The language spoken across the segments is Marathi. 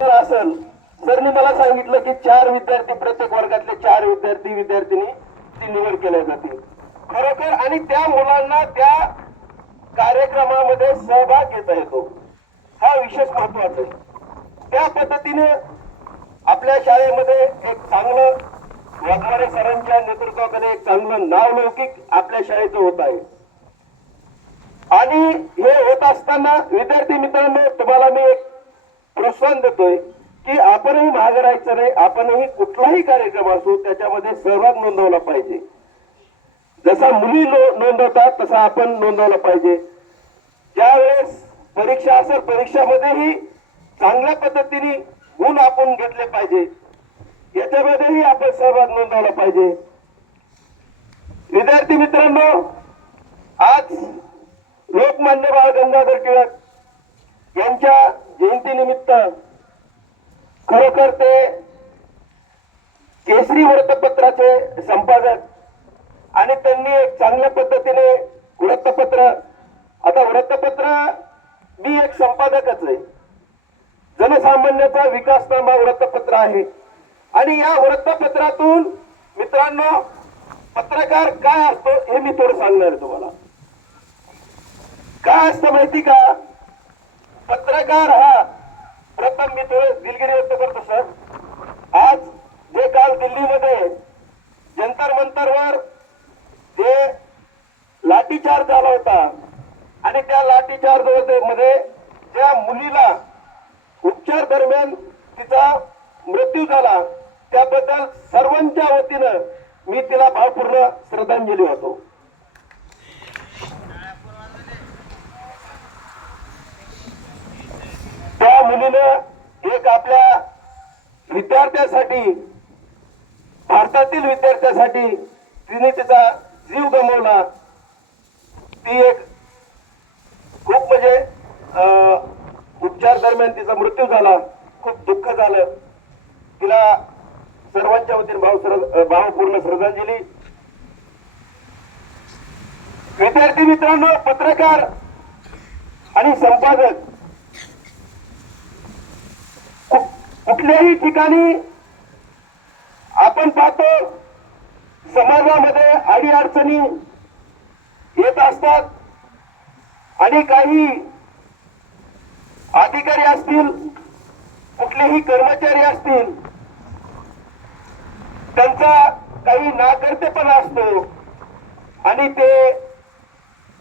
असेल सरनी मला सांगितलं की 4 विद्यार्थी प्रत्येक वर्गातले 4 विद्यार्थी विद्यार्थिनी ती निवड केल्या जाते खरोखर आणि त्या मुलांना त्या कार्यक्रमामध्ये सहभाग घेता येतो हा विशेष महत्वाचा आहे। त्या पद्धतीने आपल्या शाळेमध्ये एक चांगलं वाघमारे सरांच्या नेतृत्वाखाली एक चांगलं नावलौकिक आपल्या शाळेचं होत आहे आणि हे होत असताना विद्यार्थी मित्रांनो तुम्हाला मी एक प्रोत्साहन देतोय की आपणही मागे राहायचं नाही, आपणही कुठलाही कार्यक्रम असो त्याच्यामध्ये सहभाग नोंदवला पाहिजे। जसा मुली नोंदवतात तसा आपण नोंदवला पाहिजे। ज्यावेळेस परीक्षा असेल परीक्षामध्येही चांगल्या पद्धतीने गुण आपण घेतले पाहिजे, याच्यामध्येही आपण सहभाग नोंदवला पाहिजे। विद्यार्थी मित्रांनो, आज लोकमान्य बाळ गंगाधर टिळक यांच्या जयंतीनिमित्त खरोखर ते केसरी वृत्तपत्राचे संपादक आणि त्यांनी एक चांगल्या पद्धतीने वृत्तपत्र, आता वृत्तपत्र मी एक संपादकच आहे, जनसामान्याचा विकासनामा वृत्तपत्र आहे आणि या वृत्तपत्रातून मित्रांनो पत्रकार काय असतो हे मी थोडं सांगणार आहे तुम्हाला। काय असतं माहिती का, पत्रकार हा प्रथम मी थोडं दिलगिरी व्यक्त करतो सर। आज जे काल दिल्लीमध्ये जंतर मंतरवर जे लाठीचार्ज झाला होता आणि त्या लाठीचार्ज मध्ये त्या मुलीला उपचार दरम्यान तिचा मृत्यू झाला, त्याबद्दल सर्वांच्या वतीनं मी तिला भावपूर्ण श्रद्धांजली वाहतो। त्या मुलीनं एक आपल्या विद्यार्थ्यासाठी, भारतातील विद्यार्थ्यासाठी तिने तिचा जीव गमावला। ती एक खूप म्हणजे उपचार दरम्यान तिचा मृत्यू झाला, खूप दुःख झालं। तिला सर्वांच्या वतीने भावपूर्ण श्रद्धांजली। विद्यार्थी मित्रांनो, पत्रकार आणि संपादक कुठल्याही ठिकाणी आपण पाहतो समाजामध्ये अडीअडचणी येत असतात आणि काही अधिकारी असतील, कुठलेही कर्मचारी असतील, त्यांचा काही नाकर्तेपणा असतो आणि ते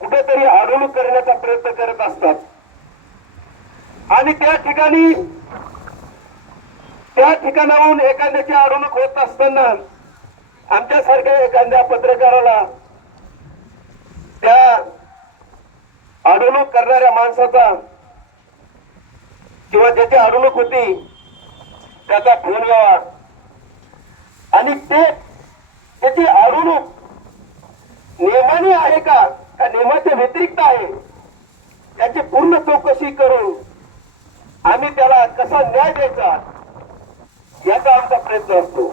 कुठेतरी अडवणूक करण्याचा प्रयत्न करत असतात आणि त्या ठिकाणाहून एखाद्याची अडवणूक होत असताना आमच्यासारख्या एखाद्या पत्रकाराला त्या अडवणूक करणाऱ्या माणसाचा किंवा ज्याची अडवणूक होती त्याचा फोन यावा आणि त्याची अडवणूक नियमाने आहे का नियमाच्या व्यतिरिक्त आहे त्याची पूर्ण चौकशी करून आम्ही त्याला कसा न्याय द्यायचा याचा आमचा प्रयत्न असतो।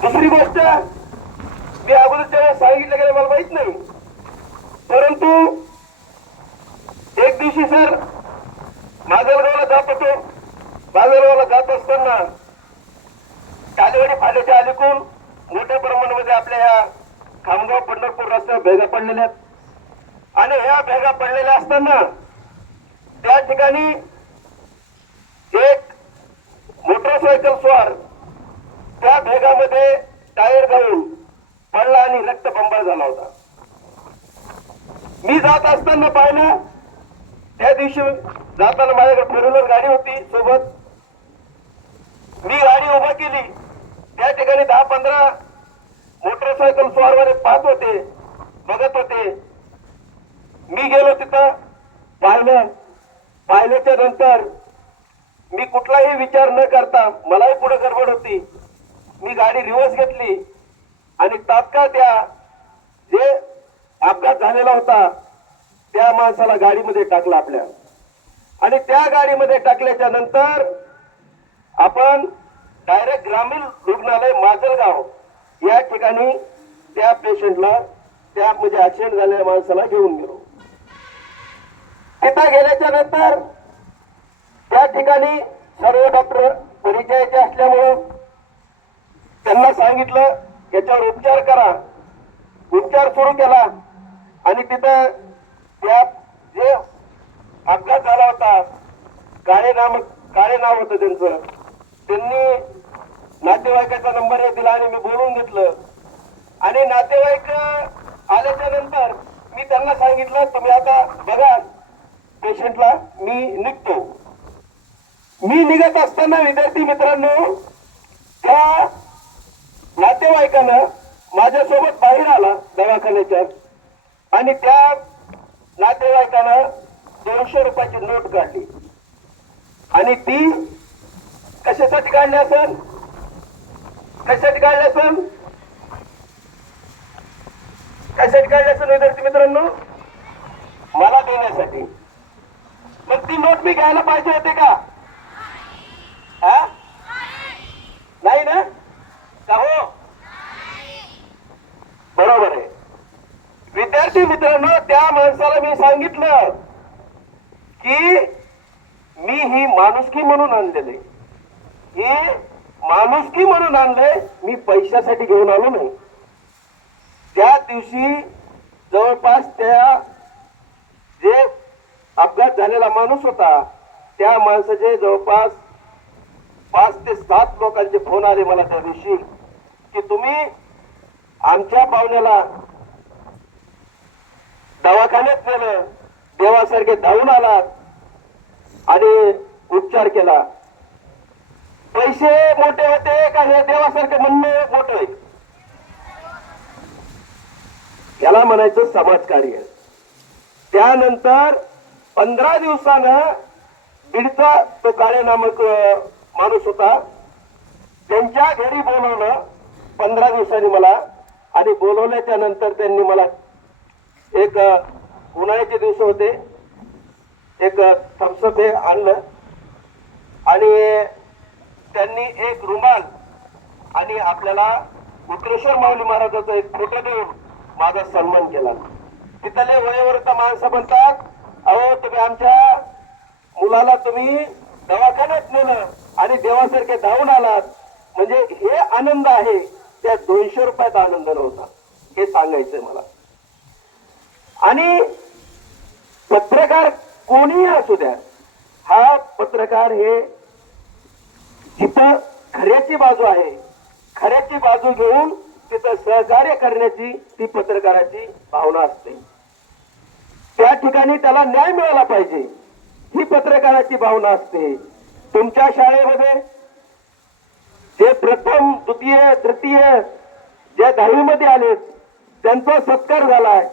दुसरी गोष्ट मी अगोदरच्या वेळेस सांगितलं गेलं मला माहित नाही, परंतु एक दिवशी सर माजलगावला जात होतो। माजलगावला जात असताना कालेवाडी फाट्याच्या अलीकडून मोठ्या प्रमाणामध्ये आपल्या ह्या खामगाव पंढरपूर रस्त्यावर भेगा पडलेल्या आणि ह्या भेगा पडलेल्या असताना त्या ठिकाणी एक मोटरसायकल स्वार त्या भेगामध्ये टायर घालून पडला आणि रक्तबंबाळ झाला होता। मी जात असताना पाहिलं, त्या दिवशी जाताना माझ्याकडे 4 व्हीलर गाडी होती सोबत, मी गाडी उभा केली, त्या ठिकाणी 10-15 मोटरसायकल स्वारवाले पाहत होते, बघत होते। मी गेलो तिथं, पाहिल्याच्या नंतर मी कुठलाही विचार न करता, मलाही पुढे गडबड होती, मी गाडी रिव्हर्स घेतली आणि तात्काळ त्या जे अपघात झालेला होता त्या माणसाला गाडीमध्ये टाकलं आपल्या आणि त्या गाडीमध्ये टाकल्याच्या नंतर आपण डायरेक्ट ग्रामीण रुग्णालय माजलगाव या ठिकाणी त्या पेशंटला, त्या म्हणजे ऍक्सिडेंट झालेल्या माणसाला घेऊन गेलो। तिथं गेल्याच्या नंतर त्या ठिकाणी सर्व डॉक्टर परिचयाचे असल्यामुळं त्यांना सांगितलं याच्यावर उपचार करा. उपचार सुरू केला आणि तिथं त्या जे अपघात झाला होता काळे नाव होतं त्यांचं, त्यांनी नातेवाईकाचा नंबर दिला आणि मी बोलून घेतलं. आणि नातेवाईक आल्याच्या नंतर मी त्यांना सांगितलं तुम्ही आता बघा पेशंटला, मी निघतो. मी निघत असताना विद्यार्थी मित्रांनो त्या नातेवाईकानं माझ्यासोबत बाहेर आला दवाखान्याच्या आणि त्या नातेवाईकानं 200 रुपयाची नोट काढली. आणि ती कशासाठी काढली असेल? कशासाठी काढली असेल? कशासाठी काढली असेल विद्यार्थी मित्रांनो? मला देण्यासाठी. मग ती नोट मी घ्यायला पाहिजे होते का? हा? नाही ना? का हो? बरोबर आहे. विद्यार्थी मित्रांनो त्या माणसाला मी सांगितलं की मी ही माणुसकी म्हणून आणलेले, हे माणुसकी म्हणून आणले, मी पैशासाठी घेऊन आलो नाही. त्या दिवशी जवळपास त्या जे अपघात झालेला माणूस होता त्या माणसाचे जवळपास 5 ते 7 लोकांचे फोन आले मला त्या दिवशी की तुम्ही आमच्या पाहुण्याला दवाखान्यात नेलं, देवासारखे धावून आलात आणि उपचार केला. पैसे मोठे होते का हे देवासारखे म्हणणे मोठे आहे? याला म्हणायचं समाजकार्य. त्यानंतर 15 दिवसानं बीडचा तो काळे नामक माणूस होता, त्यांच्या घरी बोलवलं 15 दिवसांनी मला. आणि बोलवल्याच्या नंतर त्यांनी मला एक उन्हाळ्याचे दिवस होते, एक थम्सअप हे आणलं आणि त्यांनी एक रुमाल आणि आपल्याला उत्तरेश्वर माऊली महाराजाचा एक फोटो देऊन माझा सन्मान केला. तिथले वयोवृद्ध माणसं म्हणतात, अहो तुम्ही आमच्या मुलाला तुम्ही दवाखान्यात नेलं आणि देवासारखे धावून आलात, म्हणजे हे आनंद आहे त्या 200 रुपयाचा आनंद नव्हता, हे सांगायचंय मला. आणि पत्रकार कोणीही असू द्या, हा पत्रकार हे जिथं खऱ्याची बाजू आहे, खऱ्याची बाजू घेऊन तिथं सहकार्य करण्याची ती पत्रकाराची भावना असते. त्या ठिकाणी त्याला न्याय मिळाला पाहिजे ही पत्रकाराची भावना असते. तुमच्या शाळेमध्ये जे प्रथम द्वितीय तृतीय ज्या 10वी मध्ये आले त्यांचा सत्कार झालाय,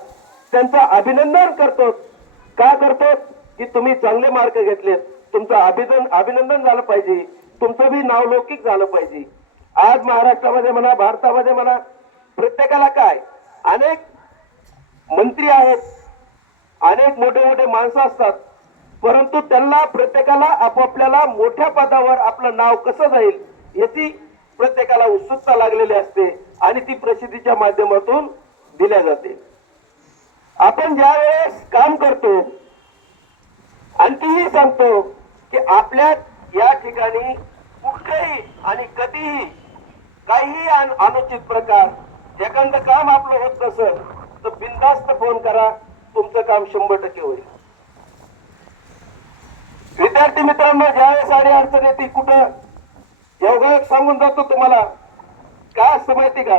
त्यांचं अभिनंदन करतो. का करतो? की तुम्ही चांगले मार्क घेतलेत, तुमचं अभिनंदन झालं पाहिजे, तुमचं बी नावलौकिक झालं पाहिजे. आज महाराष्ट्रामध्ये म्हणा, भारतामध्ये म्हणा, प्रत्येकाला काय अनेक मंत्री आहेत, अनेक मोठे मोठे माणसं असतात, परंतु त्यांना प्रत्येकाला आपापल्याला मोठ्या पदावर आपलं नाव कसं जाईल याची प्रत्येकाला उत्सुकता लागलेली असते आणि ती प्रसिद्धीच्या माध्यमातून दिल्या जाते. आपण ज्या वेळेस काम करतो आणि तीही सांगतो की आपल्या या ठिकाणी कुठेही आणि कधीही काहीही अनुचित प्रकार एखादं काम आपलं होत नसेल तर बिनधास्त फोन करा, तुमचं काम 100% होईल. विद्यार्थी मित्रांनो, ज्यावेळेस सारी अडचण येते कुठं योगायोग सांगून जातो तुम्हाला. काय असतं माहिती का,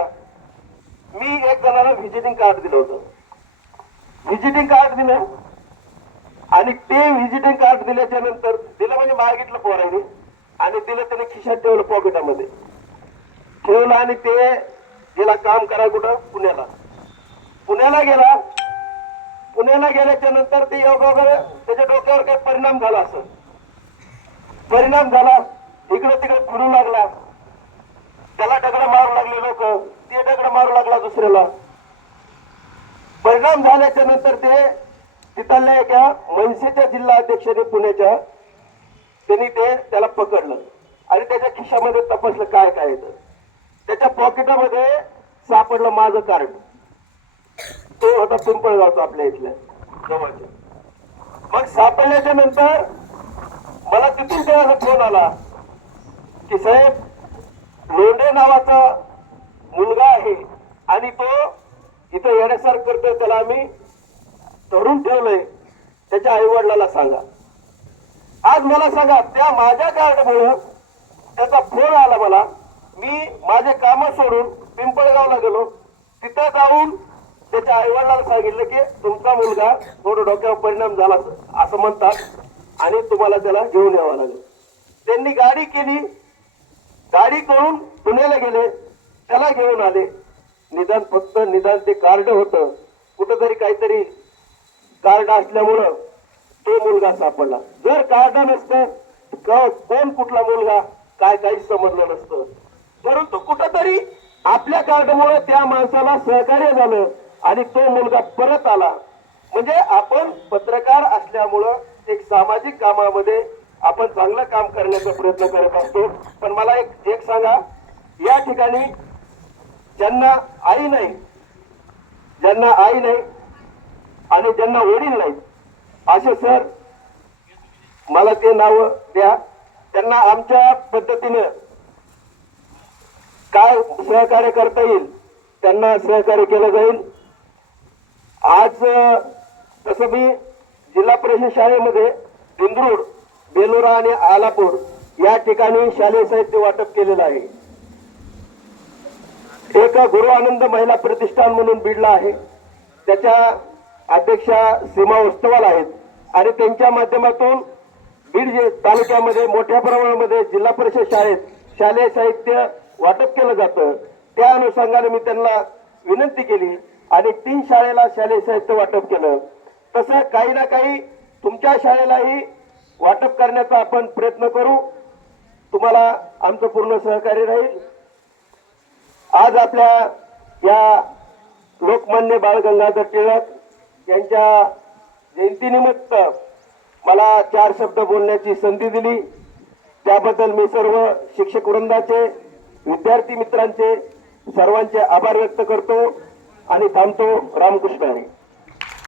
मी एक जणाला व्हिजिटिंग कार्ड दिलं होतं. व्हिजिटिंग कार्ड दिलं आणि ते व्हिजिटिंग कार्ड दिल्याच्या नंतर दिलं म्हणजे मागितलं पोरांनी आणि दिलं त्याने खिशात ठेवलं, पॉकेटामध्ये ठेवलं आणि ते गेला काम करा कुठं पुण्याला गेला. पुण्याला गेल्याच्या नंतर ते योग वगैरे त्याच्या डोक्यावर काही परिणाम झाला असं परिणाम झाला, इकडे तिकडे फिरू लागला, त्याला दगड मारू लागले लोक, ते दगड मारू लागला दुसऱ्याला. परिणाम झाल्याच्या नंतर ते तिथल्या एका मनसेच्या जिल्हा अध्यक्षाने पुण्याच्या त्यांनी त्याला पकडलं आणि त्याच्या खिशामध्ये तपासलं काय काय येतं. त्याच्या पॉकेटामध्ये सापडलं माझं कार्ड. तो होता पिंपळगावचा आपल्या इथल्या जवळच्या. मग सापडल्याच्या नंतर मला तिथून तेव्हा फोन आला की साहेब लोंढे नावाचा मुलगा आहे आणि तो इथं येण्यासारखं करतोय, त्याला आम्ही धरून ठेवलंय, त्याच्या आई वडिलाला सांगा. आज मला सांगा, त्या माझ्या कार्डमुळं त्याचा फोन आला मला. मी माझे काम सोडून पिंपळगावला गेलो. तिथं जाऊन त्याच्या आई वडिलांना सांगितलं की तुमचा मुलगा थोडं डोक्यावर परिणाम झाला असं म्हणतात आणि तुम्हाला त्याला घेऊन यावं लागेल. त्यांनी गाडी केली, गाडी करून पुण्याला गेले, त्याला घेऊन आले. निदान ते कार्ड होतं, कुठंतरी काहीतरी कार्ड असल्यामुळं तो मुलगा सापडला. जर कार्ड नसतं कोण कुठला मुलगा काय काही समजलं नसतं. परंतु कुठंतरी आपल्या कार्डमुळे त्या माणसाला सहकार्य झालं आणि तो मुलगा परत आला. म्हणजे आपण पत्रकार असल्यामुळं एक सामाजिक कामामध्ये आपण चांगलं काम करण्याचा प्रयत्न करत असतो. पण मला एक सांगा, या ठिकाणी ज्यांना आई नाही आणि ज्यांना वडील नाही असे सर मला ते नाव द्या, त्यांना आमच्या पद्धतीनं काय सहकार्य करता येईल त्यांना सहकार्य केलं जाईल. आज तसं मी जिल्हा परिषद शाळेमध्ये इंद्रूड, बेलोरा आणि आलापूर या ठिकाणी शालेय साहित्य वाटप केलेलं आहे. एक गुरु आनंद महिला प्रतिष्ठान म्हणून बीडला आहे, त्याच्या अध्यक्षा सीमा उस्तवाल आहेत आणि त्यांच्या माध्यमातून बीड तालुक्यामध्ये मोठ्या प्रमाणामध्ये जिल्हा परिषद शाळेत शालेय साहित्य वाटप केलं जातं. त्या अनुषंगाने मी त्यांना विनंती केली आणि 3 शाळेला शालेय साहित्य वाटप केलं. तसं काही ना काही तुमच्या शाळेलाही वाटप करण्याचा आपण प्रयत्न करू. तुम्हाला आमचं पूर्ण सहकार्य राहील. आज आपल्या या लोकमान्य बाळ गंगाधर टिळक यांच्या जयंतीनिमित्त मला 4 शब्द बोलण्याची संधी दिली, त्याबद्दल मी सर्व शिक्षक वृंदाचे, विद्यार्थी मित्रांचे सर्वांचे आभार व्यक्त करतो आणि थांबतो. रामकृष्ण हरी.